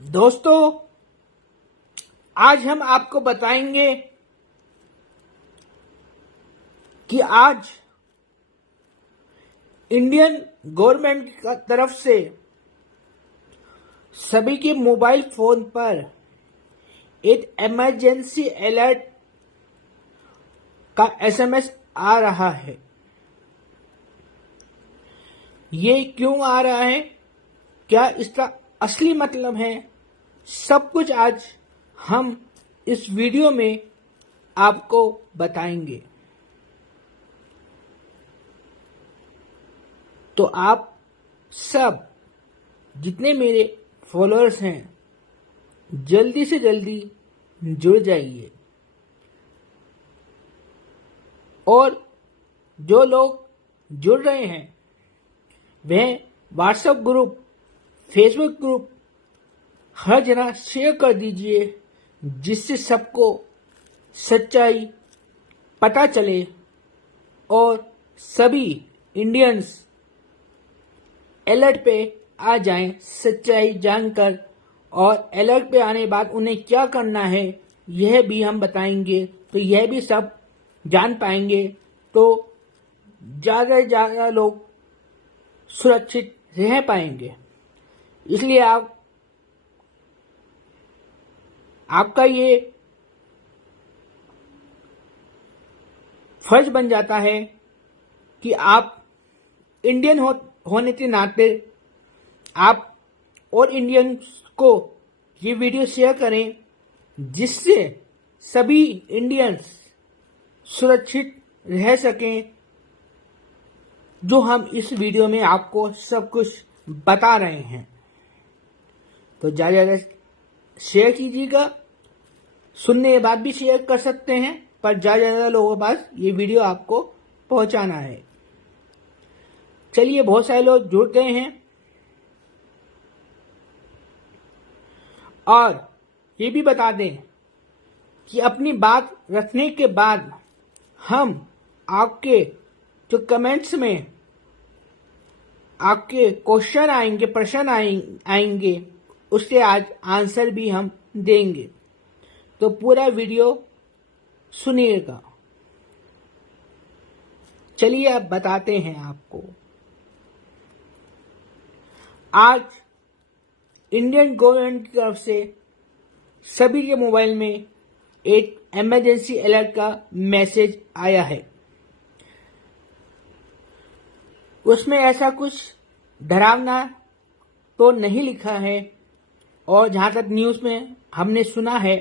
दोस्तों, आज हम आपको बताएंगे कि आज इंडियन गवर्नमेंट की तरफ से सभी के मोबाइल फोन पर एक इमरजेंसी अलर्ट का एसएमएस आ रहा है। ये क्यों आ रहा है, क्या इसका असली मतलब है, सब कुछ आज हम इस वीडियो में आपको बताएंगे। तो आप सब जितने मेरे फॉलोअर्स हैं, जल्दी से जल्दी जुड़ जाइए और जो लोग जुड़ रहे हैं वह व्हाट्सएप ग्रुप, फेसबुक ग्रुप हर जगह शेयर कर दीजिए, जिससे सबको सच्चाई पता चले और सभी इंडियंस अलर्ट पे आ जाएं सच्चाई जानकर। और अलर्ट पे आने के बाद उन्हें क्या करना है यह भी हम बताएंगे, तो यह भी सब जान पाएंगे, तो ज़्यादा से ज़्यादा लोग सुरक्षित रह पाएंगे। इसलिए आपका ये फर्ज बन जाता है कि आप इंडियन होने के नाते आप और इंडियंस को ये वीडियो शेयर करें, जिससे सभी इंडियंस सुरक्षित रह सकें, जो हम इस वीडियो में आपको सब कुछ बता रहे हैं। तो ज़्यादा शेयर कीजिएगा, सुनने के बाद भी शेयर कर सकते हैं, पर ज़्यादा लोगों के पास ये वीडियो आपको पहुंचाना है। चलिए, बहुत सारे लोग जुड़ गए हैं और ये भी बता दें कि अपनी बात रखने के बाद हम आपके जो कमेंट्स में आपके क्वेश्चन आएंगे, प्रश्न आएंगे, उसके आज आंसर भी हम देंगे। तो पूरा वीडियो सुनिएगा। चलिए अब बताते हैं आपको। आज इंडियन गवर्नमेंट की तरफ से सभी के मोबाइल में एक इमरजेंसी अलर्ट का मैसेज आया है। उसमें ऐसा कुछ डरावना तो नहीं लिखा है, और जहां तक न्यूज़ में हमने सुना है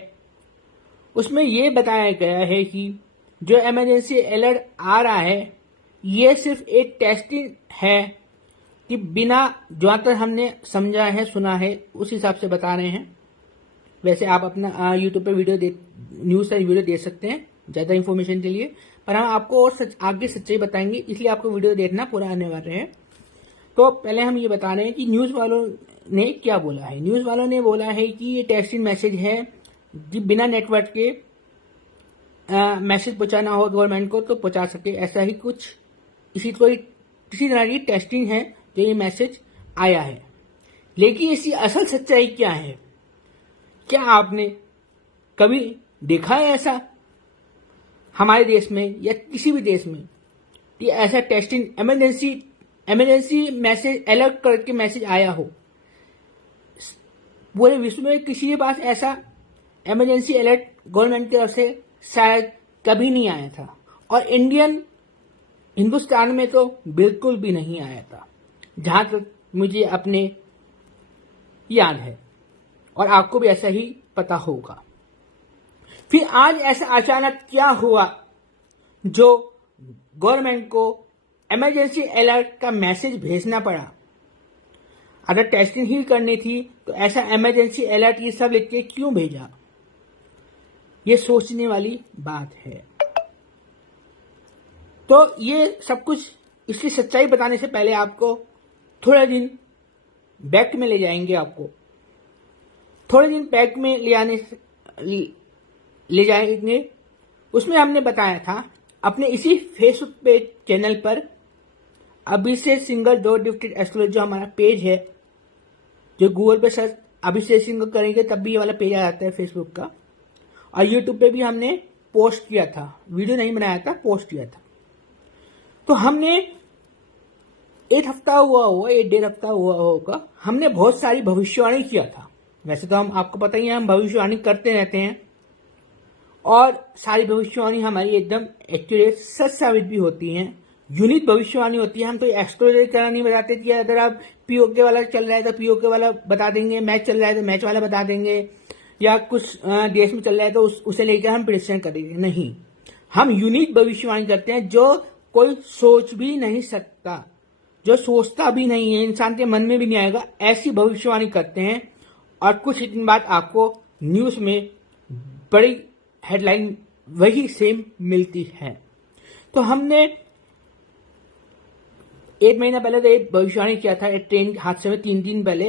उसमें यह बताया गया है कि जो इमरजेंसी अलर्ट आ रहा है ये सिर्फ एक टेस्टिंग है, कि बिना जहां तक हमने समझा है, सुना है, उस हिसाब से बता रहे हैं। वैसे आप अपना यूट्यूब पे न्यूज़ का वीडियो देख सकते हैं ज़्यादा इन्फॉर्मेशन के लिए, पर हम आपको और आगे सच्चाई बताएंगे, इसलिए आपको वीडियो देखना पूरा अनिवार्य है। तो पहले हम ये बता रहे हैं कि न्यूज़ वालों ने क्या बोला है। न्यूज़ वालों ने बोला है कि ये टेस्टिंग मैसेज है, कि बिना नेटवर्क के मैसेज पहुंचाना हो गवर्नमेंट को तो पहुंचा सके, ऐसा ही कुछ किसी तरह की टेस्टिंग है जो ये मैसेज आया है। लेकिन इसकी असल सच्चाई क्या है? क्या आपने कभी देखा है ऐसा हमारे देश में या किसी भी देश में कि ऐसा टेस्टिंग इमरजेंसी मैसेज अलर्ट करके मैसेज आया हो? पूरे विश्व में किसी के पास ऐसा इमरजेंसी अलर्ट गवर्नमेंट की तरफ से शायद कभी नहीं आया था, और हिंदुस्तान में तो बिल्कुल भी नहीं आया था, जहां तक मुझे अपने याद है, और आपको भी ऐसा ही पता होगा। फिर आज ऐसा अचानक क्या हुआ जो गवर्नमेंट को इमरजेंसी अलर्ट का मैसेज भेजना पड़ा? अगर टेस्टिंग ही करनी थी तो ऐसा इमरजेंसी अलर्ट ये सब लिख के क्यों भेजा? ये सोचने वाली बात है। तो ये सब कुछ, इसकी सच्चाई बताने से पहले आपको थोड़ा दिन बैक में ले जाएंगे। आपको थोड़े दिन बैक में ले जाएंगे। उसमें हमने बताया था अपने इसी फेसबुक पेज चैनल पर, अभिषेक सिंगर डॉट डिफ्टेड एस्ट्रोलॉजी जो हमारा पेज है, जो गूगल पे सर्च अभिषेक सिंह को करेंगे तब भी ये वाला पेज आ जाता है फेसबुक का। और यूट्यूब पे भी हमने पोस्ट किया था, वीडियो नहीं बनाया था, पोस्ट किया था। तो हमने एक हफ्ता हुआ होगा, 1-1.5 हफ्ता हुआ होगा, हमने बहुत सारी भविष्यवाणी किया था। वैसे तो हम, आपको पता ही है, हम भविष्यवाणी करते रहते हैं और सारी भविष्यवाणी हमारी एकदम एक्यूरेट, सच साबित भी होती हैं, यूनिक भविष्यवाणी होती है। हम तो एक्सट्रोलेट करना नहीं बताते कि अगर आप पीओके वाला चल रहा है तो पीओके वाला बता देंगे, मैच चल रहा है तो मैच वाला बता देंगे, या कुछ देश में चल रहा है तो उसे लेकर हम प्रेडिक्शन करेंगे। नहीं, हम यूनिक भविष्यवाणी करते हैं जो कोई सोच भी नहीं सकता, जो सोचता भी नहीं है, इंसान के मन में भी नहीं आएगा, ऐसी भविष्यवाणी करते हैं। और कुछ दिन बाद आपको न्यूज में बड़ी हेडलाइन वही सेम मिलती है। तो हमने 1 महीना पहले तो एक भविष्यवाणी किया था, एक ट्रेन हादसे में 3 दिन पहले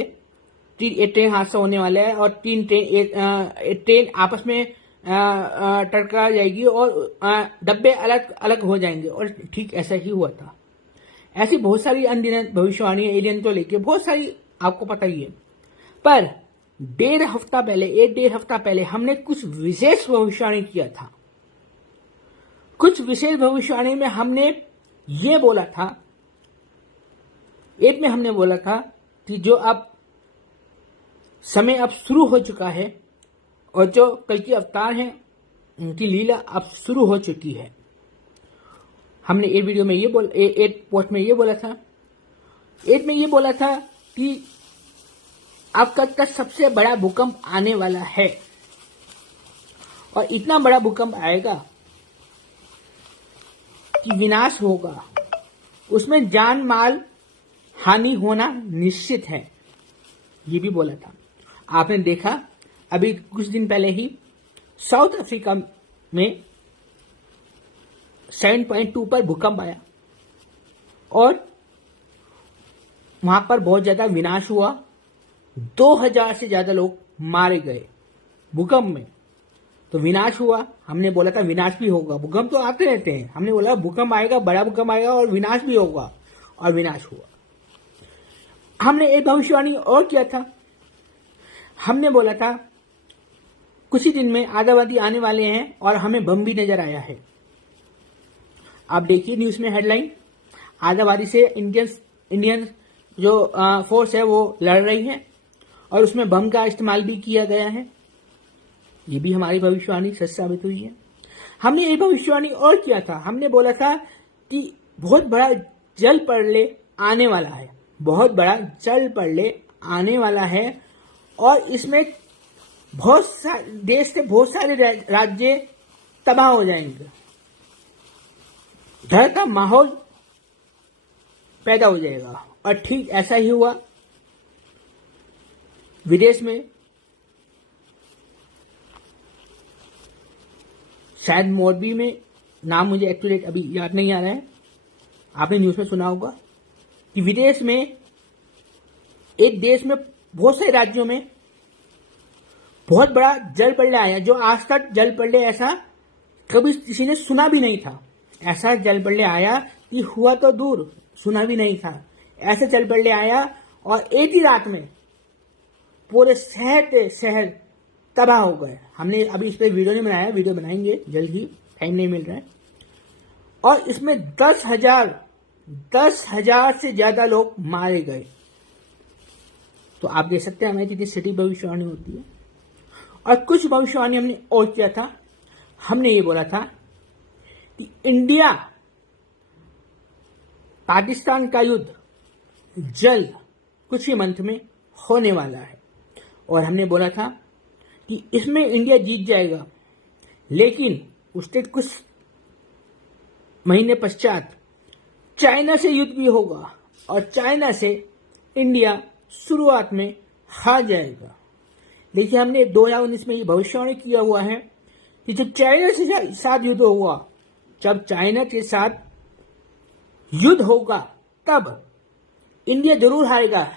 एक ट्रेन हादसा होने वाला है और 3 ट्रेन आपस में टकरा जाएगी और डब्बे अलग अलग हो जाएंगे, और ठीक ऐसा ही हुआ था। ऐसी बहुत सारी अनगिनत भविष्यवाणी एलियन को लेके बहुत सारी आपको पता ही है। पर 1.5 हफ्ता पहले हमने कुछ विशेष भविष्यवाणी किया था। कुछ विशेष भविष्यवाणी में हमने ये बोला था, एक में हमने बोला था कि जो अब समय अब शुरू हो चुका है और जो कल की अवतार हैं उनकी लीला अब शुरू हो चुकी है। हमने एक वीडियो में एक पोस्ट में ये बोला था, एक में ये बोला था कि अब कल का सबसे बड़ा भूकंप आने वाला है और इतना बड़ा भूकंप आएगा कि विनाश होगा, उसमें जान माल हानि होना निश्चित है, ये भी बोला था। आपने देखा अभी कुछ दिन पहले ही साउथ अफ्रीका में 7.2 पर भूकंप आया और वहां पर बहुत ज्यादा विनाश हुआ, 2000 से ज्यादा लोग मारे गए भूकंप में। तो विनाश हुआ, हमने बोला था विनाश भी होगा, भूकंप तो आते रहते हैं, हमने बोला भूकंप आएगा, बड़ा भूकंप आएगा और विनाश भी होगा, और विनाश हुआ। हमने एक भविष्यवाणी और किया था, हमने बोला था कुछ ही दिन में आतंकवादी आने वाले हैं और हमें बम भी नजर आया है। आप देखिए न्यूज में हेडलाइन, आतंकवादी से इंडियन जो फोर्स है वो लड़ रही है और उसमें बम का इस्तेमाल भी किया गया है। ये भी हमारी भविष्यवाणी सच साबित हुई है। हमने एक भविष्यवाणी और किया था, हमने बोला था कि बहुत बड़ा जल प्रलय आने वाला है, बहुत बड़ा जल प्रलय आने वाला है और इसमें देश से बहुत सारे राज्य तबाह हो जाएंगे, डर का माहौल पैदा हो जाएगा। और ठीक ऐसा ही हुआ। विदेश में शायद मोरबी में, नाम मुझे एक्यूरेट अभी याद नहीं आ रहा है, आपने न्यूज में सुना होगा कि विदेश में एक देश में बहुत से राज्यों में बहुत बड़ा जल प्रलय आया, जो आज तक जल प्रलय ऐसा कभी किसी ने सुना भी नहीं था। ऐसा जल प्रलय आया कि हुआ तो दूर, सुना भी नहीं था। ऐसा जल प्रलय आया और एक ही रात में पूरे शहर के शहर तबाह हो गए। हमने अभी इस पर वीडियो नहीं बनाया, वीडियो बनाएंगे जल्द ही, टाइम नहीं मिल रहा है। और इसमें 10,000 से ज्यादा लोग मारे गए। तो आप देख सकते हैं हमें कितनी सटीक भविष्यवाणी होती है। और कुछ भविष्यवाणी हमने और किया था, हमने ये बोला था कि इंडिया पाकिस्तान का युद्ध जल्द कुछ ही मंथ में होने वाला है और हमने बोला था कि इसमें इंडिया जीत जाएगा, लेकिन उसके कुछ महीने पश्चात चाइना से युद्ध भी होगा और चाइना से इंडिया शुरुआत में हार जाएगा। देखिए हमने 2019 में ये भविष्यवाणी किया हुआ है कि जब चाइना के साथ युद्ध होगा, जब चाइना के साथ युद्ध होगा तब इंडिया जरूर हारेगा,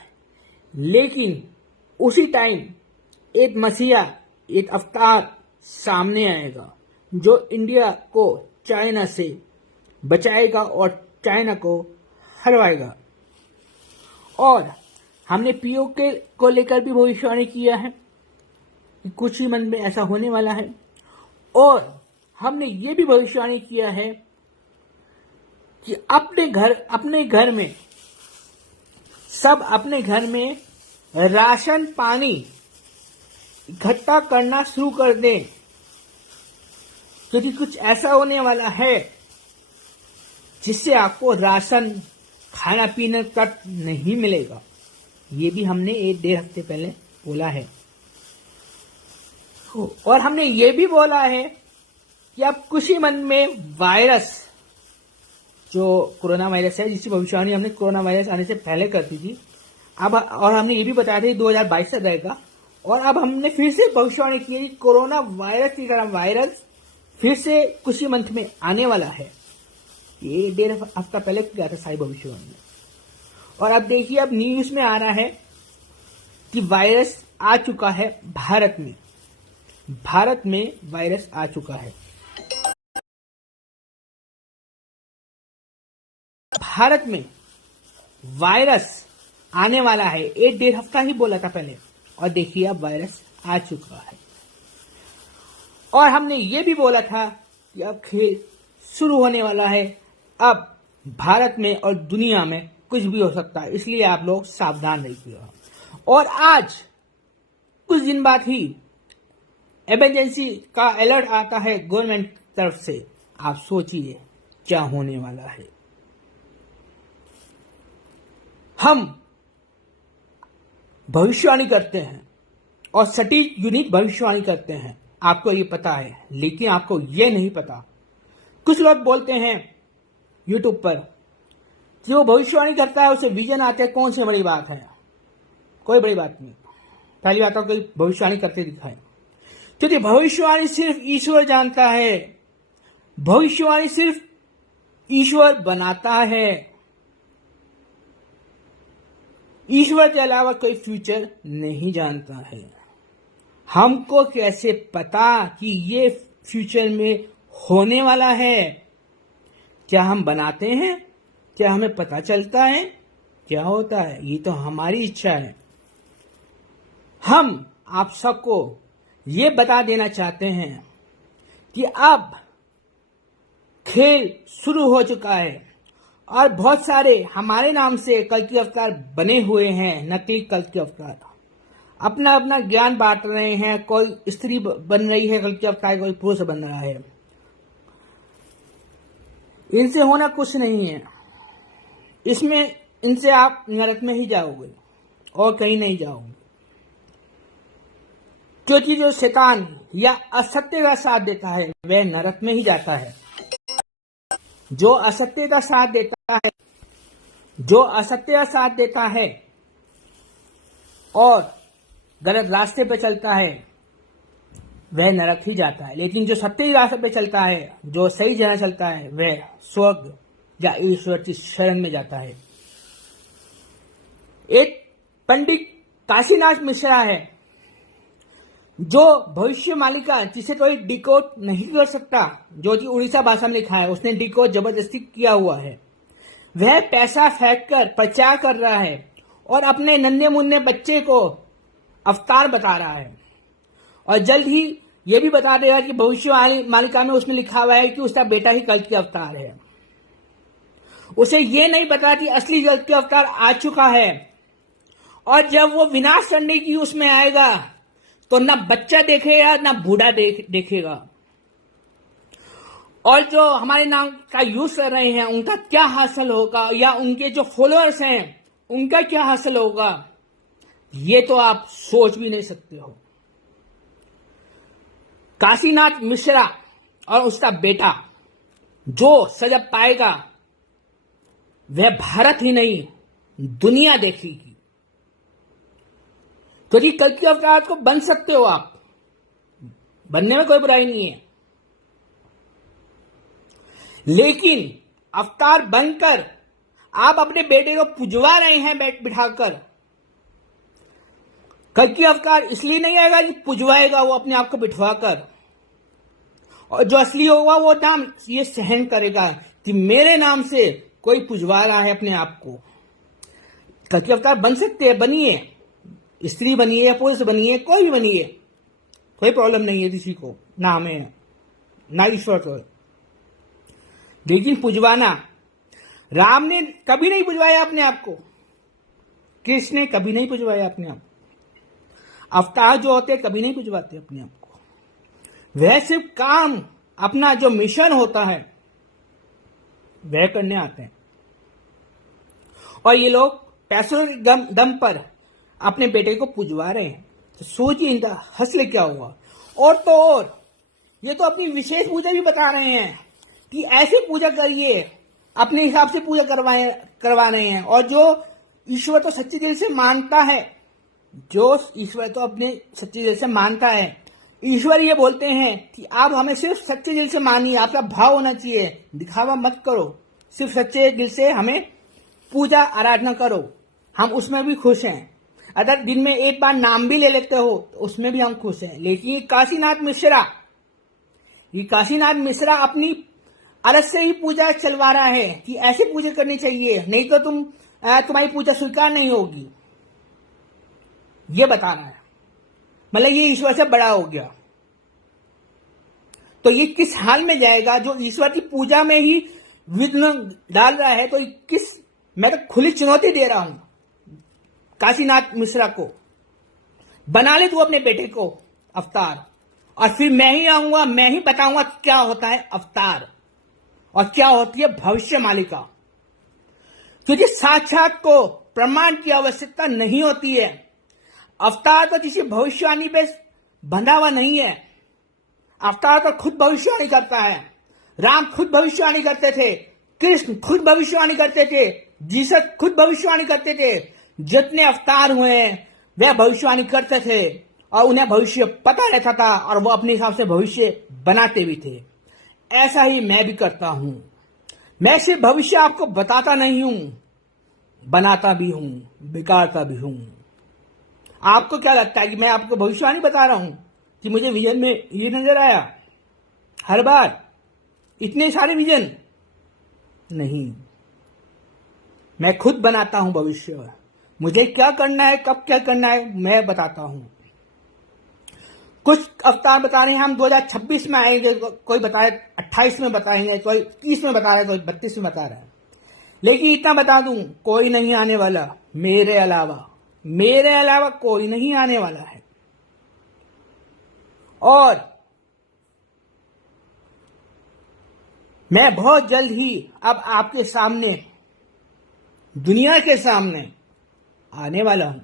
लेकिन उसी टाइम एक मसीहा, एक अवतार सामने आएगा जो इंडिया को चाइना से बचाएगा और चाइना को हरवाएगा। और हमने पीओके को लेकर भी भविष्यवाणी किया है कि कुछ ही मंथ में ऐसा होने वाला है, और हमने ये भी भविष्यवाणी किया है कि अपने घर में सब अपने घर में राशन पानी इकट्ठा करना शुरू कर दें, क्योंकि कुछ ऐसा होने वाला है जिससे आपको राशन खाना पीने तक नहीं मिलेगा। ये भी हमने 1-1.5 हफ्ते पहले बोला है। और हमने ये भी बोला है कि अब कुछ ही मन में वायरस, जो कोरोना वायरस है, जिसकी भविष्यवाणी हमने कोरोना वायरस आने से पहले कर दी थी, अब और हमने ये भी बताया था 2022 से रहेगा, और अब हमने फिर से भविष्यवाणी की है कि कोरोना वायरस की तरह वायरस फिर से कुछ ही मंथ में आने वाला है। ये 1.5 हफ्ता पहले किया था सारी भविष्यवाणी में। और अब देखिए, अब न्यूज में आ रहा है कि वायरस आ चुका है भारत में। भारत में वायरस आ चुका है। भारत में वायरस आने वाला है। 1-1.5 हफ्ता ही बोला था पहले, और देखिए अब वायरस आ चुका है। और हमने ये भी बोला था कि अब खेल शुरू होने वाला है। अब भारत में और दुनिया में कुछ भी हो सकता है, इसलिए आप लोग सावधान रहिएगा। और आज कुछ दिन बाद ही इमरजेंसी का अलर्ट आता है गवर्नमेंट तरफ से। आप सोचिए क्या होने वाला है। हम भविष्यवाणी करते हैं और सटीक यूनिक भविष्यवाणी करते हैं, आपको ये पता है, लेकिन आपको ये नहीं पता। कुछ लोग बोलते हैं यूट्यूब पर कि वो भविष्यवाणी करता है, उसे विजन आते हैं। कौन सी बड़ी बात है? कोई बड़ी बात नहीं। पहली बात तो कोई भविष्यवाणी करते दिखाए, क्योंकि भविष्यवाणी सिर्फ ईश्वर जानता है। भविष्यवाणी सिर्फ ईश्वर बनाता है। ईश्वर के अलावा कोई फ्यूचर नहीं जानता है। हमको कैसे पता कि ये फ्यूचर में होने वाला है? क्या हम बनाते हैं? क्या हमें पता चलता है क्या होता है? ये तो हमारी इच्छा है। हम आप सबको ये बता देना चाहते हैं कि अब खेल शुरू हो चुका है, और बहुत सारे हमारे नाम से कल्कि अवतार बने हुए हैं, नकली कल्कि अवतार अपना अपना ज्ञान बांट रहे हैं। कोई स्त्री बन रही है कल्कि अवतार, कोई पुरुष बन रहा है। इनसे होना कुछ नहीं है। इसमें इनसे आप नरक में ही जाओगे और कहीं नहीं जाओगे, क्योंकि जो शैतान या असत्य का साथ देता है वह नरक में ही जाता है। जो असत्य का साथ देता है, जो असत्य का साथ देता है और गलत रास्ते पे चलता है, वह नरक ही जाता है। लेकिन जो सत्य रास्ते पे चलता है, जो सही जगह चलता है, वह स्वर्ग या ईश्वर की शरण में जाता है। एक पंडित काशीनाथ मिश्रा है, जो भविष्य मालिका, जिसे कोई डिकोड नहीं कर सकता, जो कि उड़ीसा भाषा में लिखा है, उसने डिकोड जबरदस्ती किया हुआ है। वह पैसा फेंक कर प्रचार कर रहा है और अपने नन्हे मुन्ने बच्चे को अवतार बता रहा है, और जल्द ही यह भी बता देगा कि भविष्य मालिका में उसने लिखा हुआ है कि उसका बेटा ही कल्कि अवतार है। उसे ये नहीं पता कि असली कल्कि अवतार आ चुका है, और जब वो विनाश करने की उसमें आएगा तो ना बच्चा देखेगा ना बूढ़ा देखेगा। और जो हमारे नाम का यूज कर रहे हैं उनका क्या हासिल होगा, या उनके जो फॉलोअर्स हैं उनका क्या हासिल होगा, ये तो आप सोच भी नहीं सकते हो। काशीनाथ मिश्रा और उसका बेटा जो सजा पाएगा वह भारत ही नहीं दुनिया देखेगी। क्योंकि कल्कि अवतार को बन सकते हो आप, बनने में कोई बुराई नहीं है, लेकिन अवतार बनकर आप अपने बेटे को पुजवा रहे हैं बिठाकर। कल्कि अवतार इसलिए नहीं आएगा कि पुजवाएगा वो अपने आप को बिठवाकर, और जो असली होगा वो नाम ये सहन करेगा कि मेरे नाम से कोई पुजवा रहा है अपने आप को। कल्कि अवतार बन सकते हैं, बनिए, स्त्री बनिए, पुरुष बनिए, कोई भी बनिए, कोई प्रॉब्लम नहीं है किसी को, ना हमें ना ईश्वर को। लेकिन पुजवाना, राम ने कभी नहीं पुजवाया अपने आप को, कृष्ण ने कभी नहीं पुजवाया अपने आप को, अवतार जो होते कभी नहीं पुजवाते अपने आप को। वह सिर्फ काम, अपना जो मिशन होता है वह करने आते हैं। और ये लोग पैसों के दम पर अपने बेटे को पुजवा रहे हैं। तो सोचिए इनका हस्ल क्या हुआ। और तो और ये तो अपनी विशेष पूजा भी बता रहे हैं कि ऐसे पूजा करिए, अपने हिसाब से पूजा करवा रहे हैं। और जो ईश्वर तो सच्चे दिल से मानता है, जो ईश्वर तो अपने सच्चे दिल से मानता है, ईश्वर ये बोलते हैं कि आप हमें सिर्फ सच्चे दिल से मानिए, आपका भाव होना चाहिए, दिखावा मत करो, सिर्फ सच्चे दिल से हमें पूजा आराधना करो, हम उसमें भी खुश हैं। अगर दिन में एक बार नाम भी ले लेते हो तो उसमें भी हम खुश हैं। लेकिन काशीनाथ मिश्रा अपनी अलग से ही पूजा चलवा रहा है कि ऐसे पूजा करनी चाहिए, नहीं तो तुम्हारी पूजा स्वीकार नहीं होगी, ये बता रहा है। मतलब ये ईश्वर से बड़ा हो गया। तो ये किस हाल में जाएगा जो ईश्वर की पूजा में ही विघ्न डाल रहा है। तो मैं तो खुली चुनौती दे रहा हूं काशीनाथ मिश्रा को, बना ले तू अपने बेटे को अवतार, और फिर मैं ही आऊंगा, मैं ही बताऊंगा क्या होता है अवतार और क्या होती है भविष्य मालिका। क्योंकि साक्षात को प्रमाण की आवश्यकता नहीं होती है। अवतार तो किसी भविष्यवाणी पे बंधा हुआ नहीं है। अवतार तो खुद भविष्यवाणी करता है। राम खुद भविष्यवाणी करते थे, कृष्ण खुद भविष्यवाणी करते थे, जीसस खुद भविष्यवाणी करते थे। जितने अवतार हुए वे भविष्यवाणी करते थे और उन्हें भविष्य पता रहता था और वो अपने हिसाब से भविष्य बनाते भी थे। ऐसा ही मैं भी करता हूं। मैं सिर्फ भविष्य आपको बताता नहीं हूं, बनाता भी हूं, बिगाड़ता भी हूं। आपको क्या लगता है कि मैं आपको भविष्यवाणी बता रहा हूं कि मुझे विजन में ये नजर आया हर बार इतने सारे विजन? नहीं, मैं खुद बनाता हूं भविष्य। मुझे क्या करना है, कब क्या करना है, मैं बताता हूं। कुछ अवतार बता रहे हैं हम 2026 में आएंगे, कोई बताए 28 में बताएंगे, कोई 30 में बता रहा है, कोई 32 में बता रहा है। लेकिन इतना बता दूं, कोई नहीं आने वाला मेरे अलावा कोई नहीं आने वाला है। और मैं बहुत जल्द ही अब आपके सामने, दुनिया के सामने आने वाला हूं।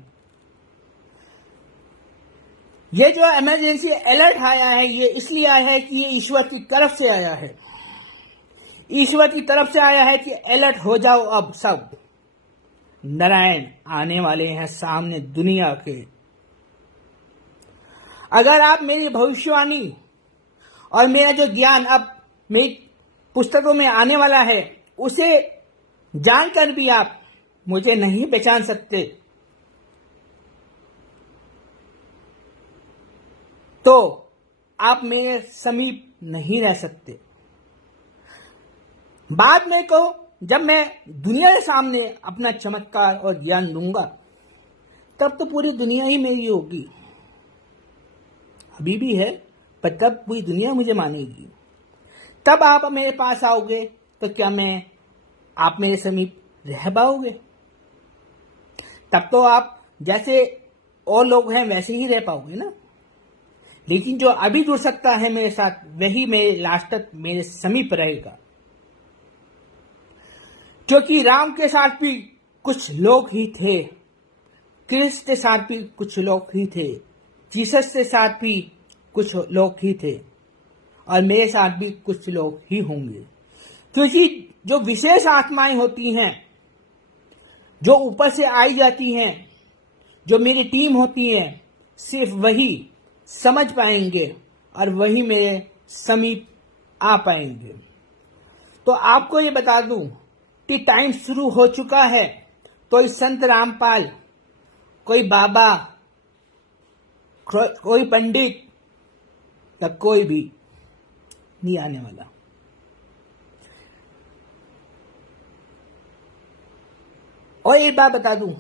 ये जो इमरजेंसी अलर्ट आया है, ये इसलिए आया है कि ये ईश्वर की तरफ से आया है। ईश्वर की तरफ से आया है कि अलर्ट हो जाओ, अब सब नारायण आने वाले हैं सामने दुनिया के। अगर आप मेरी भविष्यवाणी और मेरा जो ज्ञान अब मेरी पुस्तकों में आने वाला है उसे जानकर भी आप मुझे नहीं पहचान सकते, तो आप मेरे समीप नहीं रह सकते। बाद में को जब मैं दुनिया के सामने अपना चमत्कार और ज्ञान दूंगा, तब तो पूरी दुनिया ही मेरी होगी। अभी भी है, पर तब पूरी दुनिया मुझे मानेगी। तब आप मेरे पास आओगे तो क्या आप मेरे समीप रह पाओगे? तब तो आप जैसे और लोग हैं वैसे ही रह पाओगे ना। लेकिन जो अभी जुड़ सकता है मेरे साथ, वही मेरे लास्ट तक मेरे समीप रहेगा। क्योंकि राम के साथ भी कुछ लोग ही थे, कृष्ण के साथ भी कुछ लोग ही थे, जीसस के साथ भी कुछ लोग ही थे, और मेरे साथ भी कुछ लोग ही होंगे। क्योंकि जो विशेष आत्माएं होती हैं, जो ऊपर से आई जाती हैं, जो मेरी टीम होती है, सिर्फ वही समझ पाएंगे और वही मेरे समीप आ पाएंगे। तो आपको ये बता दूं कि टाइम शुरू हो चुका है। कोई संत रामपाल, कोई बाबा, कोई पंडित या कोई भी नहीं आने वाला। और एक बात बता दूं,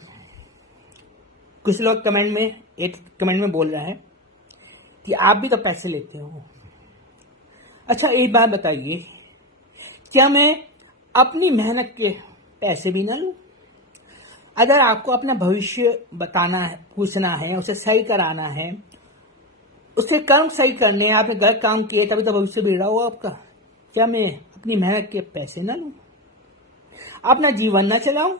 कुछ लोग एक कमेंट में बोल रहे हैं कि आप भी तो पैसे लेते हो। अच्छा, एक बात बताइए, क्या मैं अपनी मेहनत के पैसे भी ना लूं? अगर आपको अपना भविष्य बताना है, पूछना है, उसे सही कराना है, उसके कर्म सही करने हैं, आपने गलत काम किए तभी तो भविष्य बिगड़ा हुआ आपका, क्या मैं अपनी मेहनत के पैसे ना लूं? अपना जीवन ना चलाऊं?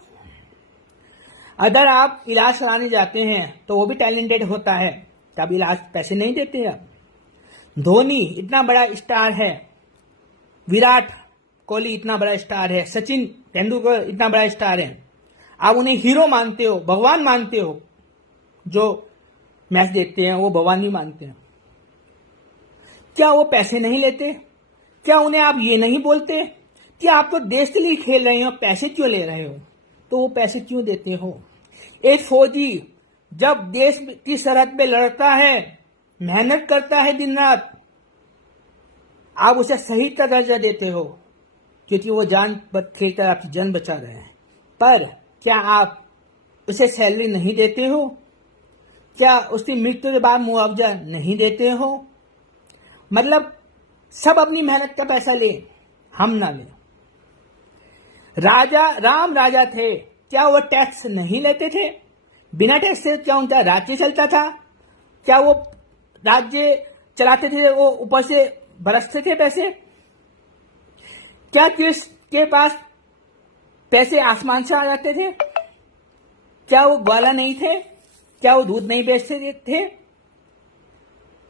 अगर आप इलाज कराने जाते हैं तो वो भी टैलेंटेड होता है, तब इलाज पैसे नहीं देते आप। धोनी इतना बड़ा स्टार है, विराट कोहली इतना बड़ा स्टार है, सचिन तेंदुलकर इतना बड़ा स्टार है, आप उन्हें हीरो मानते हो, भगवान मानते हो। जो मैच देखते हैं वो भगवान ही मानते हैं। क्या वो पैसे नहीं लेते? क्या उन्हें आप ये नहीं बोलते कि आप तो देश के लिए खेल रहे हो, पैसे क्यों ले रहे हो? तो वो पैसे क्यों देते हो? एक फौजी जब देश की सरहद पे लड़ता है, मेहनत करता है दिन रात, आप उसे शहीद का दर्जा देते हो क्योंकि वो जान खेलकर आपकी जान बचा रहे हैं। पर क्या आप उसे सैलरी नहीं देते हो? क्या उसकी मृत्यु के बाद मुआवजा नहीं देते हो? मतलब सब अपनी मेहनत का पैसा ले, हम ना ले। राम राजा थे, क्या वो टैक्स नहीं लेते थे? बिना टैक्स से क्या उनका राज्य चलता था? क्या वो राज्य चलाते थे, वो ऊपर से बरसते थे पैसे? क्या किसके पास पैसे आसमान से आ जाते थे? क्या वो ग्वाला नहीं थे? क्या वो दूध नहीं बेचते थे?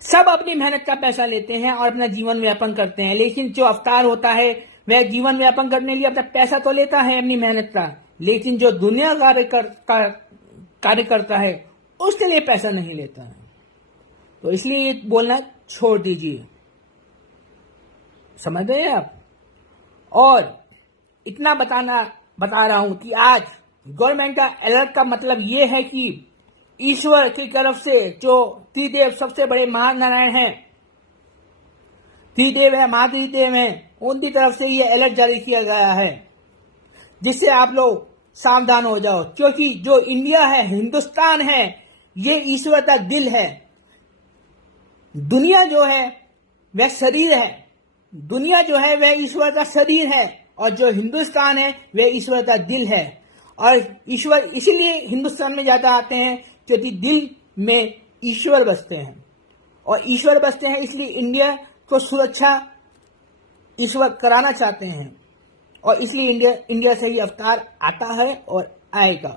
सब अपनी मेहनत का पैसा लेते हैं और अपना जीवन व्यापन करते हैं, लेकिन जो अवतार होता है वह जीवन व्यापन करने के लिए अपना पैसा तो लेता है अपनी मेहनत का, लेकिन जो दुनिया कार्य करता है उसके लिए पैसा नहीं लेता है। तो इसलिए बोलना छोड़ दीजिए, समझ रहे हैं आप? और इतना बता रहा हूं कि आज गवर्नमेंट का अलर्ट का मतलब ये है कि ईश्वर की तरफ से, जो त्रिदेव सबसे बड़े महानारायण हैं, त्रिदेव है, महात्रिदेव हैं, उनकी तरफ से ये अलर्ट जारी किया गया है, जिससे आप लोग सावधान हो जाओ। क्योंकि जो इंडिया है, हिंदुस्तान है, ये ईश्वर का दिल है। दुनिया जो है वह शरीर है, दुनिया जो है वह ईश्वर का शरीर है, और जो हिंदुस्तान है वह ईश्वर का दिल है। और ईश्वर इसलिए हिंदुस्तान में ज्यादा आते हैं क्योंकि दिल में ईश्वर बसते हैं, और ईश्वर बसते हैं इसलिए इंडिया को सुरक्षा ईश्वर कराना चाहते हैं, और इसलिए इंडिया से ही अवतार आता है और आएगा।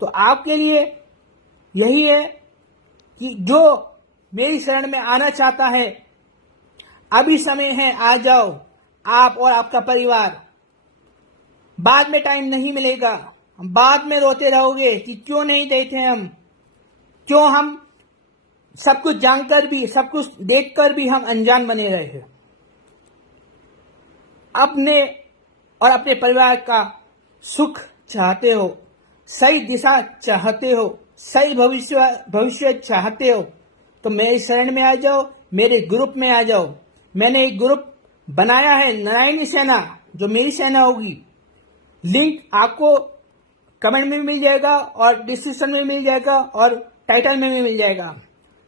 तो आपके लिए यही है कि जो मेरी शरण में आना चाहता है, अभी समय है, आ जाओ, आप और आपका परिवार। बाद में टाइम नहीं मिलेगा, बाद में रोते रहोगे कि क्यों नहीं देते हम, क्यों हम सब कुछ जानकर भी, सब कुछ देखकर भी हम अनजान बने रहे। अपने और अपने परिवार का सुख चाहते हो, सही दिशा चाहते हो, सही भविष्य चाहते हो, तो मेरी शरण में आ जाओ, मेरे ग्रुप में आ जाओ। मैंने एक ग्रुप बनाया है, नारायणी सेना, जो मेरी सेना होगी। लिंक आपको कमेंट में भी मिल जाएगा और डिस्क्रिप्शन में मिल जाएगा और टाइटल में भी मिल जाएगा।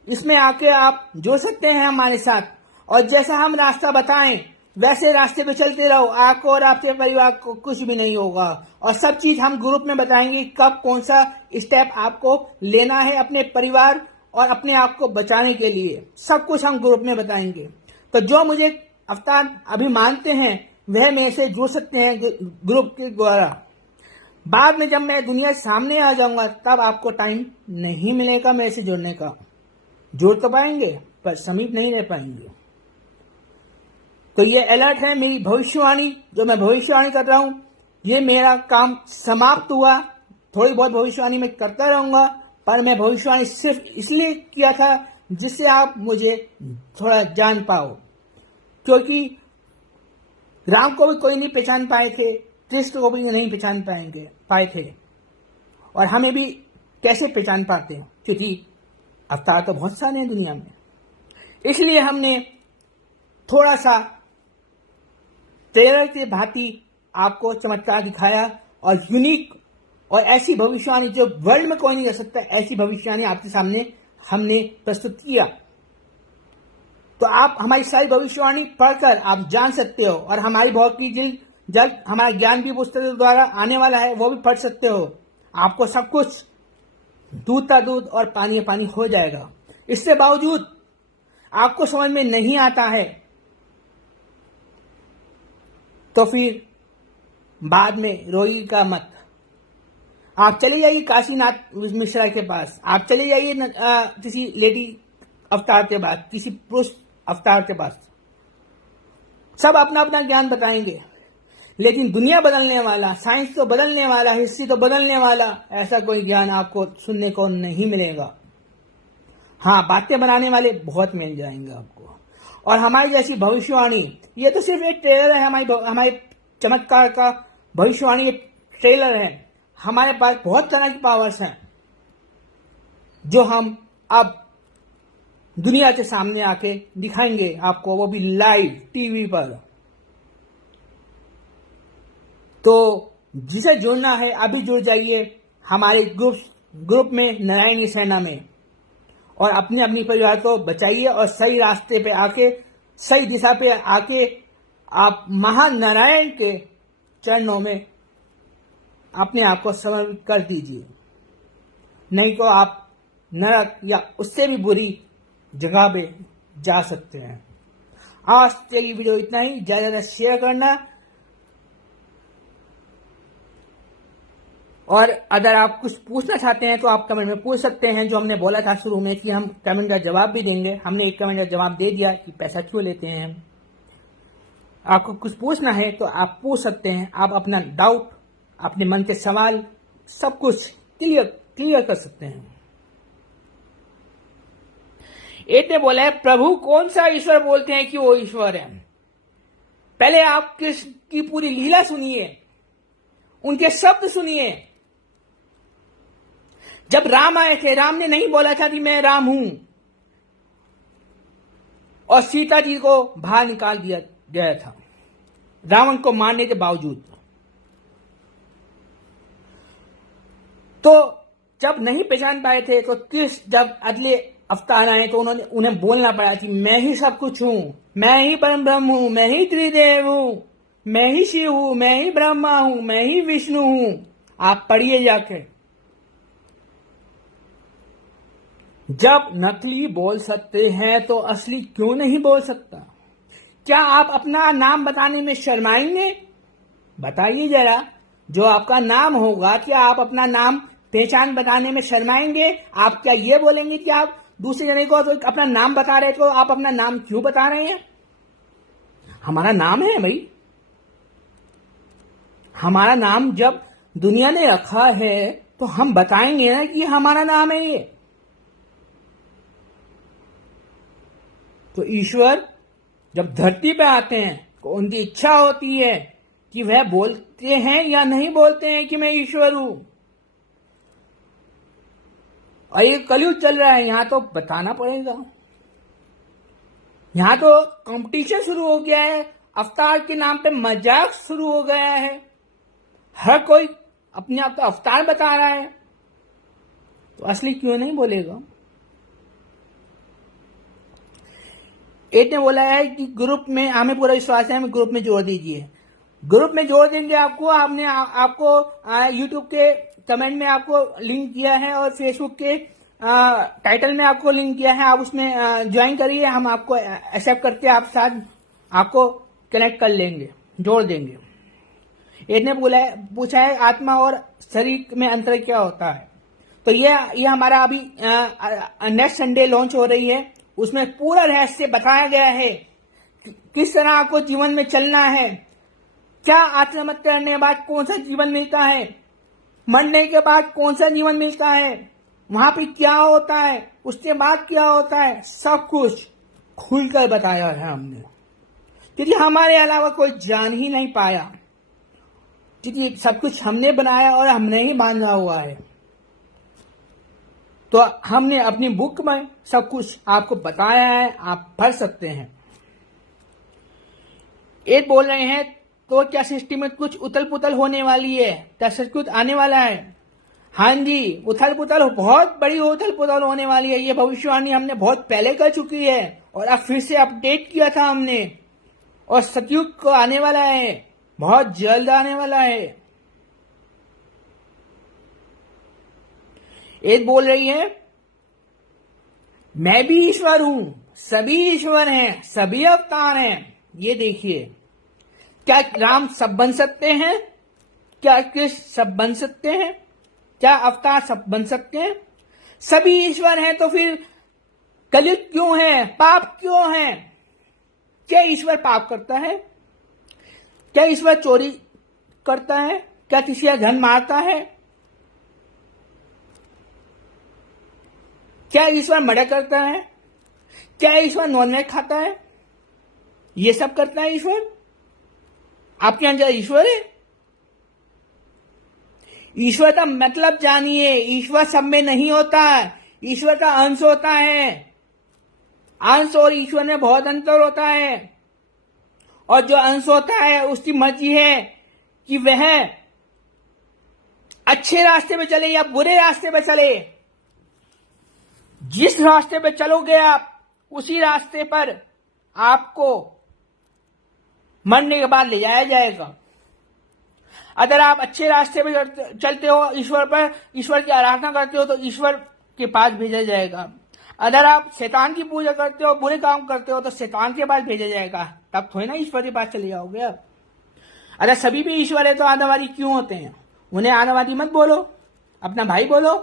इसमें आके आप जुड़ सकते हैं हमारे साथ, और जैसा हम रास्ता बताएं वैसे रास्ते पे चलते रहो, आपको और आपके परिवार को कुछ भी नहीं होगा। और सब चीज हम ग्रुप में बताएंगे, कब कौन सा स्टेप आपको लेना है अपने परिवार और अपने आप को बचाने के लिए, सब कुछ हम ग्रुप में बताएंगे। तो जो मुझे अवतार अभी मानते हैं वह मेरे से जुड़ सकते हैं ग्रुप के द्वारा। बाद में जब मैं दुनिया सामने आ जाऊंगा तब आपको टाइम नहीं मिलेगा मेरे से जुड़ने का। जुड़ तो पाएंगे पर समीप नहीं रह पाएंगे। तो ये अलर्ट है, मेरी भविष्यवाणी, जो मैं भविष्यवाणी कर रहा हूं, ये मेरा काम समाप्त हुआ। थोड़ी बहुत भविष्यवाणी मैं करता रहूंगा, पर मैं भविष्यवाणी सिर्फ इसलिए किया था जिससे आप मुझे थोड़ा जान पाओ। क्योंकि राम को भी कोई नहीं पहचान पाए थे, कृष्ण को भी नहीं पहचान पाए थे, और हमें भी कैसे पहचान पाते हैं, क्योंकि अवतार तो बहुत सारे हैं दुनिया में। इसलिए हमने थोड़ा सा ट्रेलर के भांति आपको चमत्कार दिखाया और यूनिक और ऐसी भविष्यवाणी जो वर्ल्ड में कोई नहीं कर सकता, ऐसी भविष्यवाणी आपके सामने हमने प्रस्तुत किया। तो आप हमारी सारी भविष्यवाणी पढ़कर आप जान सकते हो, और हमारी बहुत की जल्द हमारा ज्ञान भी पुस्तक द्वारा आने वाला है, वो भी पढ़ सकते हो। आपको सब कुछ दूध का दूध और पानी का पानी हो जाएगा। इसके बावजूद आपको समझ में नहीं आता है तो फिर बाद में रोइएगा मत। आप चले जाइए काशीनाथ मिश्रा के पास, आप चले जाइए किसी लेडी अवतार के पास, किसी पुरुष अवतार के पास, सब अपना अपना ज्ञान बताएंगे, लेकिन दुनिया बदलने वाला, साइंस तो बदलने वाला, हिस्ट्री तो बदलने वाला ऐसा कोई ज्ञान आपको सुनने को नहीं मिलेगा। हाँ, बातें बनाने वाले बहुत मिल जाएंगे आपको। और हमारी जैसी भविष्यवाणी, ये तो सिर्फ एक ट्रेलर है, हमारे चमत्कार का भविष्यवाणी एक ट्रेलर है। हमारे पास बहुत तरह की पावर्स हैं जो हम अब दुनिया के सामने आके दिखाएंगे आपको, वो भी लाइव टीवी पर। तो जिसे जुड़ना है अभी जुड़ जाइए हमारे ग्रुप में, नारायणी सेना में, और अपने अपनी परिवार को बचाइए और सही रास्ते पे आके, सही दिशा पे आके आप महान नारायण के चरणों में अपने आप को समर्पित कर दीजिए। नहीं तो आप नरक या उससे भी बुरी जगह पे जा सकते हैं। आज तेरी वीडियो इतना ही, ज्यादा शेयर करना, और अगर आप कुछ पूछना चाहते हैं तो आप कमेंट में पूछ सकते हैं। जो हमने बोला था शुरू में कि हम कमेंट का जवाब भी देंगे, हमने एक कमेंट का जवाब दे दिया कि पैसा क्यों लेते हैं। आपको कुछ पूछना है तो आप पूछ सकते हैं। आप अपना डाउट, अपने मन के सवाल सब कुछ क्लियर कर सकते हैं। एक ने बोला है, प्रभु कौन सा ईश्वर बोलते हैं कि वो ईश्वर है? पहले आप कृष्ण की पूरी लीला सुनिए, उनके शब्द सुनिए। जब राम आए थे, राम ने नहीं बोला था कि मैं राम हूं, और सीता जी को बाहर निकाल दिया गया था रावण को मारने के बावजूद। तो जब नहीं पहचान पाए थे तो कृष्ण जब अगले अवतार आए तो उन्हें बोलना पड़ा कि मैं ही सब कुछ हूं, मैं ही परम ब्रह्म हूं, मैं ही त्रिदेव हूं, मैं ही शिव हूं, मैं ही ब्रह्मा हूं, मैं ही विष्णु हूं। आप पढ़िए जाके। जब नकली बोल सकते हैं तो असली क्यों नहीं बोल सकता? क्या आप अपना नाम बताने में शर्माएंगे? बताइए जरा, जो आपका नाम होगा, क्या आप अपना नाम पहचान बताने में शर्माएंगे? आप क्या ये बोलेंगे कि आप दूसरे जने को तो अपना नाम बता रहे, तो आप अपना नाम क्यों बता रहे हैं? हमारा नाम है भाई, हमारा नाम जब दुनिया ने रखा है तो हम बताएंगे ना कि हमारा नाम है ये। तो ईश्वर जब धरती पे आते हैं तो उनकी इच्छा होती है कि वह बोलते हैं या नहीं बोलते हैं कि मैं ईश्वर हूं। और ये कलयुग चल रहा है, यहां तो बताना पड़ेगा। यहां तो कंपटीशन शुरू हो गया है, अवतार के नाम पे मजाक शुरू हो गया है। हर कोई अपने आप को अवतार बता रहा है, तो असली क्यों नहीं बोलेगा? एक ने बोला है कि ग्रुप में हमें पूरा विश्वास है, हमें ग्रुप में जोड़ दीजिए। ग्रुप में जोड़ देंगे आपको। आपको यूट्यूब के कमेंट में आपको लिंक किया है और फेसबुक के टाइटल में आपको लिंक किया है। आप उसमें ज्वाइन करिए, हम आपको एक्सेप्ट करके आप साथ आपको कनेक्ट कर लेंगे, जोड़ देंगे। एक ने पूछा है आत्मा और शरीर में अंतर क्या होता है? तो ये हमारा अभी नेक्स्ट संडे लॉन्च हो रही है, उसमें पूरा रहस्य बताया गया है किस तरह आपको जीवन में चलना है, क्या आत्महत्या करने के बाद कौन सा जीवन मिलता है, मरने के बाद कौन सा जीवन मिलता है, वहां पे क्या होता है, उसके बाद क्या होता है, सब कुछ खुलकर बताया है हमने, क्योंकि हमारे अलावा कोई जान ही नहीं पाया, क्योंकि सब कुछ हमने बनाया और हमने ही बांधा हुआ है। तो हमने अपनी बुक में सब कुछ आपको बताया है, आप पढ़ सकते हैं। एक बोल रहे हैं तो क्या सृष्टि में कुछ उथल पुथल होने वाली है, क्या सब कुछ आने वाला है? हाँ जी, उथल पुथल, बहुत बड़ी उथल पुथल होने वाली है। ये भविष्यवाणी हमने बहुत पहले कर चुकी है और अब फिर से अपडेट किया था हमने। और सतयुग को आने वाला है, बहुत जल्द आने वाला है। एक बोल रही है, मैं भी ईश्वर हूं, सभी ईश्वर हैं, सभी अवतार हैं। ये देखिए, क्या राम सब बन सकते हैं? क्या कृष्ण सब बन सकते हैं? क्या अवतार सब बन सकते हैं? सभी ईश्वर हैं, तो फिर कलयुग क्यों है? पाप क्यों है? क्या ईश्वर पाप करता है? क्या ईश्वर चोरी करता है? क्या किसी का धन मारता है? क्या ईश्वर मर्डर करता है? क्या ईश्वर नॉनवेज खाता है? ये सब करता है ईश्वर? आपके अंदर ईश्वर है? ईश्वर का मतलब जानिए। ईश्वर सब में नहीं होता, ईश्वर का अंश होता है। अंश और ईश्वर में बहुत अंतर होता है। और जो अंश होता है उसकी मर्जी है कि वह अच्छे रास्ते पे चले या बुरे रास्ते पे चले। जिस रास्ते पे चलोगे आप, उसी रास्ते पर आपको मरने के बाद ले जाया जाएगा। अगर आप अच्छे रास्ते पे चलते हो, ईश्वर की आराधना करते हो, तो ईश्वर के पास भेजा जाएगा। अगर आप शैतान की पूजा करते हो, बुरे काम करते हो, तो शैतान के पास भेजा जाएगा। तब थोड़ी ना ईश्वर के पास चले जाओगे आप। अगर सभी भी ईश्वर है तो आतंकवादी क्यों होते हैं? उन्हें आतंकवादी मत बोलो, अपना भाई बोलो।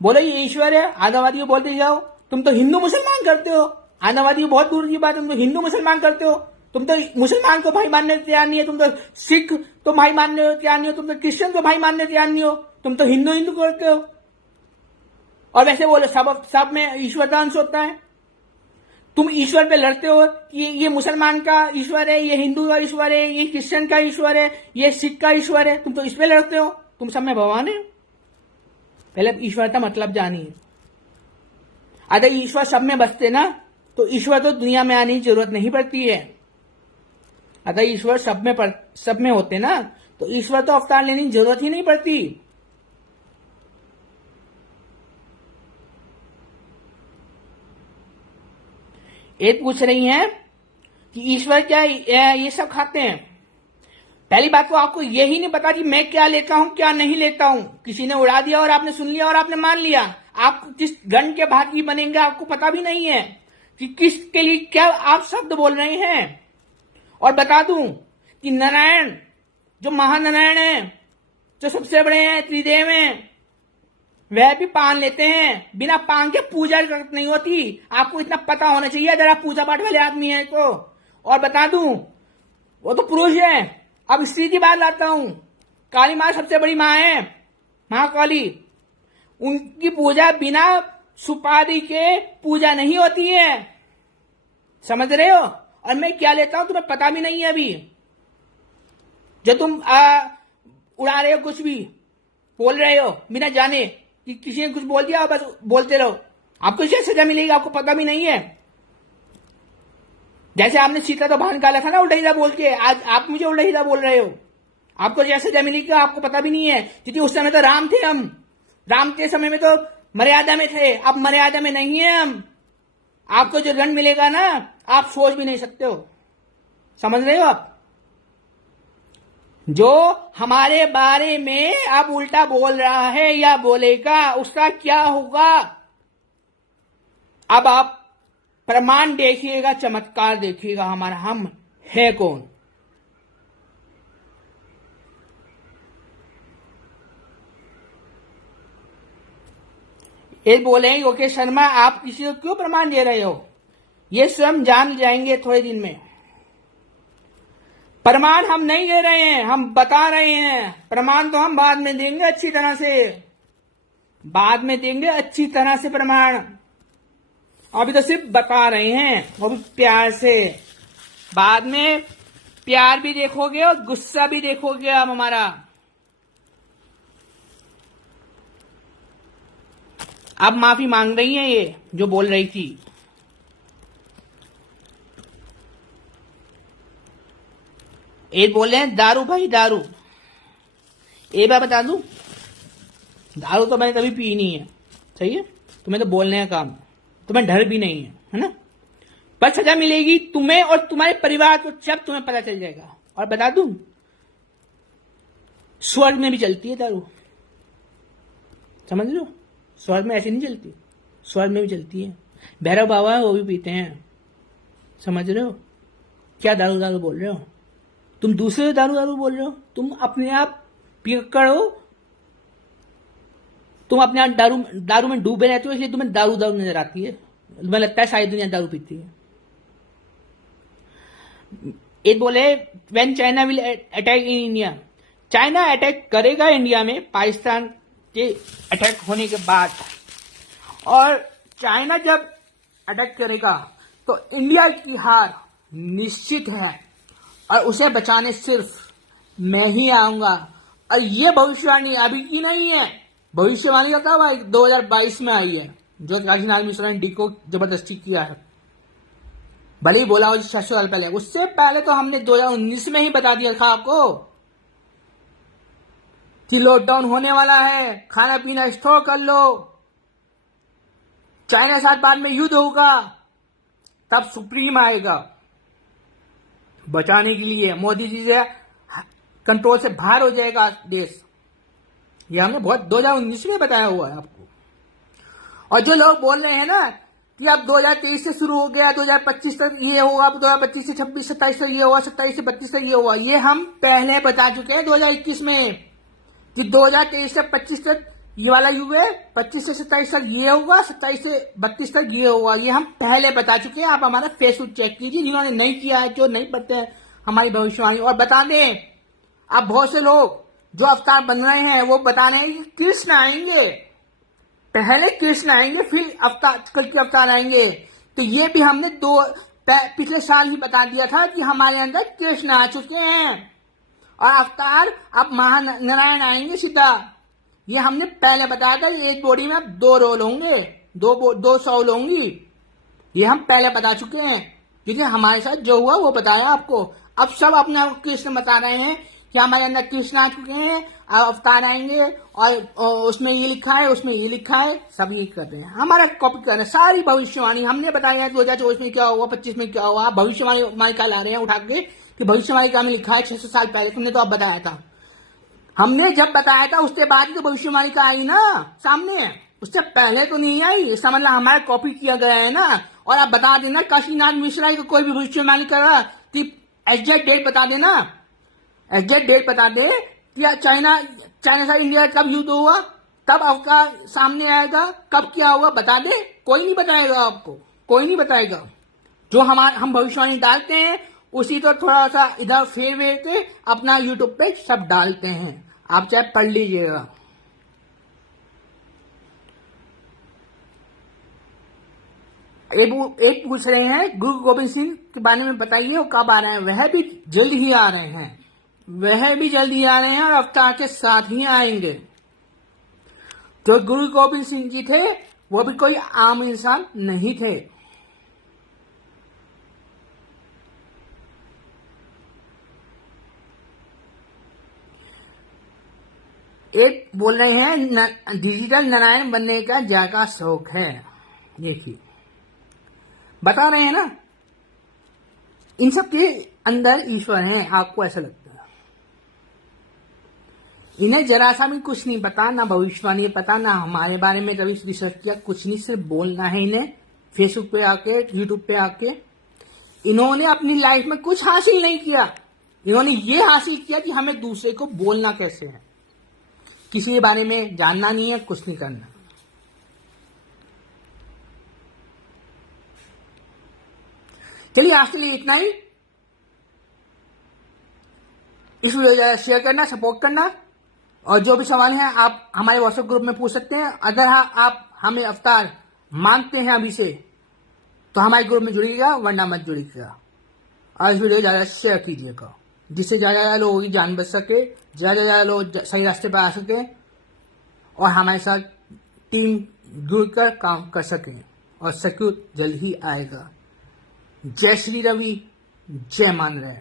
बोलो ये ईश्वर है, आतंकवादी को बोलते जाओ। तुम तो हिंदू मुसलमान करते हो, आतंकवादी बहुत दूर की बात है। तुम तो हिंदू मुसलमान करते हो। तुम तो मुसलमान को भाई मानने तैयार नहीं है, तुम तो सिख तो भाई मानने तैयार नहीं हो, तुम तो क्रिश्चियन को भाई मानने तैयार नहीं हो, तुम तो हिंदू हिंदू करते हो। और वैसे बोलो सब में ईश्वर का अंश होता है। तुम ईश्वर पे लड़ते हो कि ये मुसलमान का ईश्वर है, ये हिंदू का ईश्वर है, ये क्रिश्चियन का ईश्वर है, ये सिख का ईश्वर है। तुम तो इस पे लड़ते हो। तुम सब में भगवान है। पहले ईश्वर का मतलब जानिए। अगर ईश्वर सब में बसते ना, तो ईश्वर तो दुनिया में आने की जरूरत नहीं पड़ती है। अगर ईश्वर सब में होते ना, तो ईश्वर तो अवतार लेने की जरूरत ही नहीं पड़ती। एक पूछ रही हैं कि ईश्वर क्या ये सब खाते हैं? पहली बात तो आपको यही नहीं पता कि मैं क्या लेता हूं, क्या नहीं लेता हूं। किसी ने उड़ा दिया और आपने सुन लिया और आपने मान लिया। आप किस गण के भागी बनेंगे आपको पता भी नहीं है कि किसके लिए क्या आप शब्द बोल रहे हैं। और बता दूं कि नारायण, जो महानारायण है, जो सबसे बड़े हैं, त्रिदेव हैं, वह भी पान लेते हैं। बिना पान के पूजा नहीं होती। आपको इतना पता होना चाहिए अगर आप पूजा पाठ वाले आदमी हैं तो। और बता दूं, वो तो पुरुष है। अब स्त्री की बात लाता हूं। काली माँ सबसे बड़ी माँ है, महाकाली। उनकी पूजा बिना सुपारी के पूजा नहीं होती है। समझ रहे हो? और मैं क्या लेता हूं तुम्हें पता भी नहीं है अभी। जो तुम उड़ा रहे हो, कुछ भी बोल रहे हो बिना जाने कि किसी ने कुछ बोल दिया, बस बोलते रहो। आपको क्या सजा मिलेगी आपको पता भी नहीं है। जैसे आपने सीता तो बहन काला था ना उल्टा बोल के, आज आप मुझे उल्टा बोल रहे हो। आपको क्या सजा मिलेगी आपको पता भी नहीं है। क्योंकि उस समय तो राम थे, हम राम के समय में तो मर्यादा में थे, अब मर्यादा में नहीं है हम। आपको जो दंड मिलेगा ना, आप सोच भी नहीं सकते हो। समझ रहे हो आप? जो हमारे बारे में अब उल्टा बोल रहा है या बोलेगा, उसका क्या होगा? अब आप प्रमाण देखिएगा, चमत्कार देखिएगा हमारा। हम है कौन? ये बोले ओके शर्मा, आप किसी को क्यों प्रमाण दे रहे हो? ये स्वयं जान जाएंगे थोड़े दिन में। प्रमाण हम नहीं दे रहे हैं, हम बता रहे हैं। प्रमाण तो हम बाद में देंगे अच्छी तरह से, बाद में देंगे अच्छी तरह से प्रमाण। अभी तो सिर्फ बता रहे हैं, वो भी प्यार से। बाद में प्यार भी देखोगे और गुस्सा भी देखोगे आप हमारा। अब माफी मांग रही हैं ये जो बोल रही थी। एक बोल रहे हैं दारू भाई दारू। एक बार बता दूं, दारू तो मैंने कभी पी नहीं है, सही है, तुम्हें तो बोलने का काम, तुम्हें डर भी नहीं है ना। पर सजा मिलेगी तुम्हें और तुम्हारे परिवार को जब तुम्हें पता चल जाएगा। और बता दूं, स्वर्ग में भी चलती है दारू, समझ लो। स्वर्ग में ऐसे नहीं चलती, स्वर्ग में भी चलती है। भैरव बाबा है, वो भी पीते हैं, समझ रहे हो। क्या दारू दारू बोल रहे हो तुम, दूसरे दारू दारू बोल रहे हो। तुम अपने आप पियक्कड़ हो, तुम अपने आप दारू दारू में डूबे रहते हो, इसलिए तुम्हें दारू दारू नजर आती है। तुम्हें लगता है सारी दुनिया दारू पीती है। एक बोले when China will attack in India, China attack करेगा इंडिया में पाकिस्तान के अटैक होने के बाद। और चाइना जब अटैक करेगा तो इंडिया की हार निश्चित है, और उसे बचाने सिर्फ मैं ही आऊंगा। और ये भविष्यवाणी अभी की नहीं है, भविष्यवाणी का कब आई, 2022 में आई है, जो काशीनाथ मिश्रा ने डी को जबरदस्ती किया है। भले ही बोला हो 600 साल पहले, उससे पहले तो हमने 2019 में ही बता दिया था आपको कि लॉकडाउन होने वाला है, खाना पीना स्टोर कर लो, चाइना के साथ बाद में युद्ध होगा, तब सुप्रीम आएगा बचाने के लिए। मोदी जी से कंट्रोल से बाहर हो जाएगा देश। ये हमने बहुत 2019 में बताया हुआ है आपको। और जो लोग बोल रहे हैं ना कि अब 2023 से शुरू हो गया, 2025 तक ये होगा, 2025 से 26 27 तक ये होगा, 27 से 32 तक ये होगा, ये हम पहले बता चुके हैं 2021 में कि 2023 से 25 तक ये वाला युग है, 25 से 27 तक ये होगा, 27 से 32 तक ये होगा। ये हम पहले बता चुके हैं। आप हमारा फेसबुक चेक कीजिए, जिन्होंने नहीं किया है, जो नहीं पढ़ते हैं हमारी भविष्यवाणी। और बता दें, अब बहुत से लोग जो अवतार बन रहे हैं वो बता रहे हैं कि कृष्ण आएंगे, पहले कृष्ण आएंगे फिर अवतार, कल के अवतार आएंगे। तो ये भी हमने पिछले साल ही बता दिया था कि हमारे अंदर कृष्ण आ चुके हैं और अवतार अब महानारायण आएंगे सीधा। ये हमने पहले बताया था। एक बॉडी में अब 2 रोल होंगे, 2 सोल होंगी। ये हम पहले बता चुके हैं, क्योंकि हमारे साथ जो हुआ वो बताया आपको। अब सब अपने आप कृष्ण बता रहे हैं कि हमारे अंदर कृष्ण आ चुके हैं, अवतार आएंगे, और उसमें ये लिखा है, उसमें ये लिखा है, सब ये कर रहे हैं, हमारा कॉपी कर रहे हैं। सारी भविष्यवाणी हमने बताई है, 2024 में क्या होगा, 25 में क्या होगा। भविष्यवाणी का ला रहे हैं उठा के कि भविष्यवाणी का हमें लिखा है 600 साल पहले। तुमने तो अब बताया था, हमने जब बताया था उसके बाद ही तो भविष्यवाणी का आई ना सामने, उससे पहले तो नहीं आई। इसका मतलब हमारा कॉपी किया गया है ना। और आप बता देना काशीनाथ मिश्रा को कोई भी भविष्यवाणी कर रहा तो एग्जैक्ट डेट बता देना, एग्जैक्ट डेट बता दे कि चाइना से इंडिया कब युद्ध होगा, कब अवतार सामने आएगा, कब क्या होगा, बता दे। कोई नहीं बताएगा आपको, कोई नहीं बताएगा। जो हम भविष्यवाणी डालते हैं उसी तो थोड़ा सा इधर फेर वेर के अपना यूट्यूब पे सब डालते हैं, आप चाहे पढ़ लीजिएगा। एक पूछ रहे हैं गुरु गोविंद सिंह के बारे में बताइए, वो कब आ रहे हैं। वह भी जल्द ही आ रहे हैं, वह भी जल्द ही आ रहे हैं और अवतार के साथ ही आएंगे। जो गुरु गोविंद सिंह जी थे वो भी कोई आम इंसान नहीं थे। एक बोल रहे हैं डिजिटल नारायण बनने का ज्यादा शौक है। देखिए, बता रहे हैं ना, इन सब के अंदर ईश्वर हैं, आपको ऐसा लगता है। इन्हें जरा सा भी कुछ नहीं पता, ना भविष्यवाणी पता, ना हमारे बारे में कभी रिसर्च किया, कुछ नहीं, सिर्फ बोलना है इन्हें फेसबुक पे आके, यूट्यूब पे आके। इन्होंने अपनी लाइफ में कुछ हासिल नहीं किया। इन्होंने ये हासिल किया कि हमें दूसरे को बोलना कैसे है, किसी के बारे में जानना नहीं है, कुछ नहीं करना। चलिए, आज के लिए इतना ही। इस वीडियो को शेयर करना, सपोर्ट करना, और जो भी सवाल है आप हमारे व्हाट्सएप ग्रुप में पूछ सकते हैं। अगर आप हमें अवतार मानते हैं अभी से तो हमारे ग्रुप में जुड़िएगा, वरना मत जुड़िएगा। और इस वीडियो ज़्यादा शेयर कीजिएगा, जिससे ज़्यादा लोगों की जान बच सके, ज़्यादा लोग सही रास्ते पर आ सके और हमारे साथ टीम जुड़कर काम कर सकें। और सक्यूर जल्द ही आएगा। जय श्री रवि, जय मान रहे।